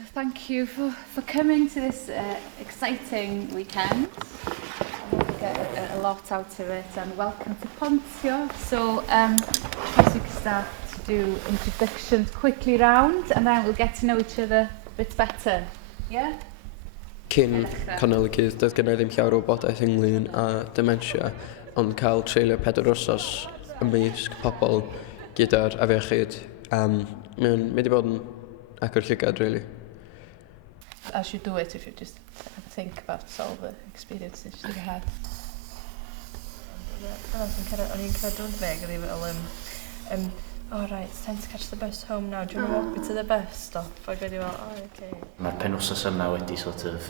So thank you for coming to this exciting weekend. I hope you get a lot out of it, and welcome to Pontio. So perhaps we can start to do introductions quickly round, and then we'll get to know each other a bit better. Yeah? Cyn Corneli Cudd, doedd gynna i ddim llawer o wybodaeth ynglyn â dementia, ond cael treulio 4 wsos ymysg pobl gyda'r afiechyd. Mae'n mynd i bod yn agor llygad, really. As you do it, if you just think about all the experiences that you had. O'n i'n cyrraedd drwydfeg, o'n i'n meddwl, oh right, it's time to catch the bus home now. Do you want to walk me to the bus stop? Ac o'n i'n meddwl, oh, okay. Mae'r penwythnos yma wedi sort of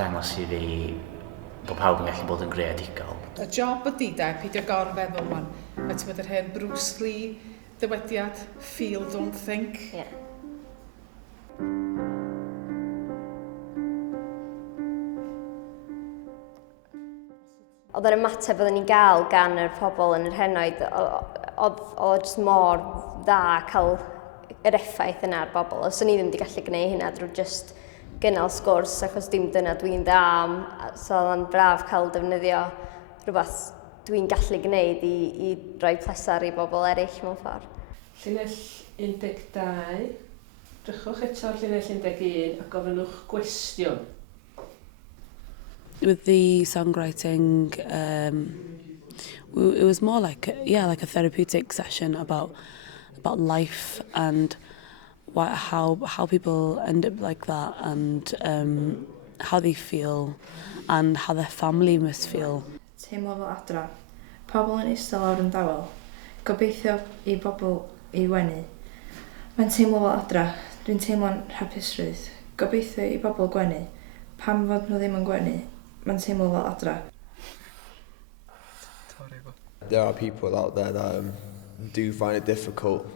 dangos i fi bod pawb yn gallu bod yn greadigol. Y job ydi de, peidio gorfeddwl man. A ti'n bod yr hen Bruce Lee dywediad, feel, don't think. Yeah. Oedd yr ymateb oedden ni'n gael gan yr pobl yn yr henoed, oedd jyst mor dda cael yr effaith yna ar bobl. Os o'n i ddim wedi gallu gwneud hynna drwy jyst gynnal sgwrs, achos dim dyna dwi'n dda am. So oedd o'n braf cael defnyddio rhywbeth dwi'n gallu gwneud i roi plesar i bobl eraill mewn ffordd. Llinell 12, drychwch eto llinell 11 a gofynnwch gwestiwn. With the songwriting, it was more like a therapeutic session about life and how people end up like that, and how they feel and how their family must feel. Teimlo fel adra. Pobl yn eistedd lawr yn dawel. Gobeithio i bobl i wenu. Mae'n teimlo fel adra. Dwi'n teimlo'n hapusrwydd. Gobeithio i bobl gwenu. Pam fod nhw ddim yn gwenu. Mae'n teimlo fel adra. There are people out there that do find it difficult,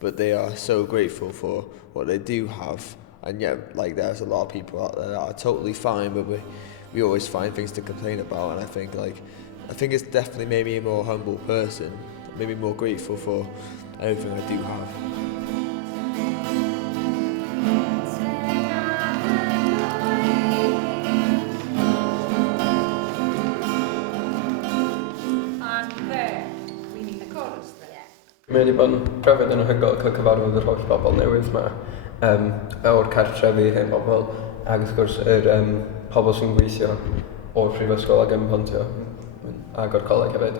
but they are so grateful for what they do have. And yet, like, there's a lot of people out there that are totally fine, but we always find things to complain about. And I think it's definitely made me a more humble person, maybe more grateful for everything I do have. Mae wedi bod yn profiad yn anhygoel cael cyfarfod yr holl bobl newydd yma, o'r cartrefi hen bobl, ac wrth gwrs yr pobl sy'n gweithio o'r prifysgol ac yn Pontio, ac o'r coleg hefyd.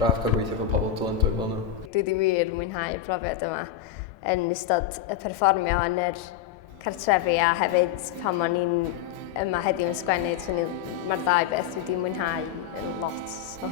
Braf cael gweithio efo pobl dylentwyr fel nhw. Dwi wedi wir mwynhau y profiad yma yn ystod y perfformio yn yr cartrefi, a hefyd pan o'n i'n yma heddiw yn sgwennu, mae'r ddau beth dwi wedi mwynhau yn lot. So.